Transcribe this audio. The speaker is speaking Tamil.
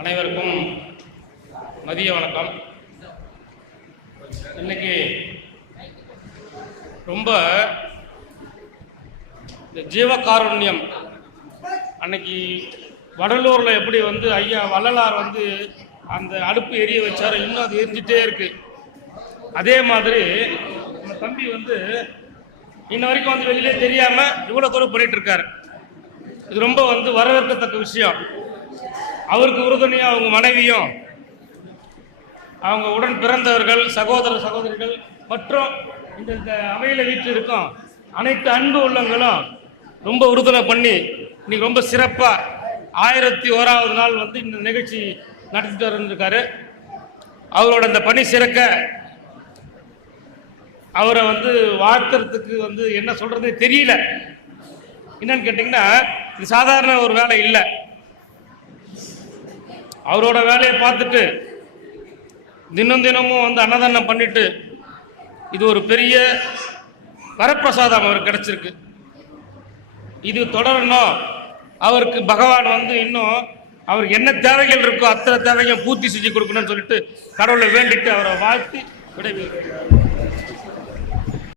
அனைவருக்கும் மதிய வணக்கம். இன்னைக்கு ரொம்ப இந்த ஜீவகாருண்யம் அன்னைக்கு வடலூரில் எப்படி ஐயா வள்ளலார் அந்த அடுப்பு எரிய வச்சாரு, இன்னும் அது எரிஞ்சிட்டே இருக்கு. அதே மாதிரி நம்ம தம்பி இன்ன வரைக்கும் வெளியிலே தெரியாம இவ்வளவு தூரம் பண்ணிட்டு இருக்காரு. இது ரொம்ப வரவேற்கத்தக்க விஷயம். அவருக்கு உறுதுணையா அவங்க மனைவியும், அவங்க உடன் பிறந்தவர்கள், சகோதர சகோதரிகள் மற்றும் இந்த அவையில வீட்டில் இருக்கும் அனைத்து அன்பு உள்ளங்களும் ரொம்ப உறுதுணை பண்ணி இன்னைக்கு ரொம்ப சிறப்பா 1001வது நாள் இந்த நிகழ்ச்சி நடத்திட்டு இருந்திருக்காரு. அவரோட இந்த பணி சிறக்க அவரை வாழ்த்துறதுக்கு என்ன சொல்றதே தெரியல. என்னன்னு கேட்டீங்கன்னா, இது சாதாரண ஒரு வேலை இல்லை. அவரோட வேலையை பார்த்துட்டு தினமும் அன்னதானம் பண்ணிட்டு இது ஒரு பெரிய வரப்பிரசாதம் அவருக்கு கிடைச்சிருக்கு. இது தொடரணும். அவருக்கு பகவான் இன்னும் அவருக்கு என்ன தேவைகள் இருக்கோ அத்தனை தேவைகள் பூர்த்தி செஞ்சு கொடுக்கணும்னு சொல்லிட்டு கடவுளை வேண்டிட்டு அவரை வாழ்த்தி விடைபெறுகிறார்.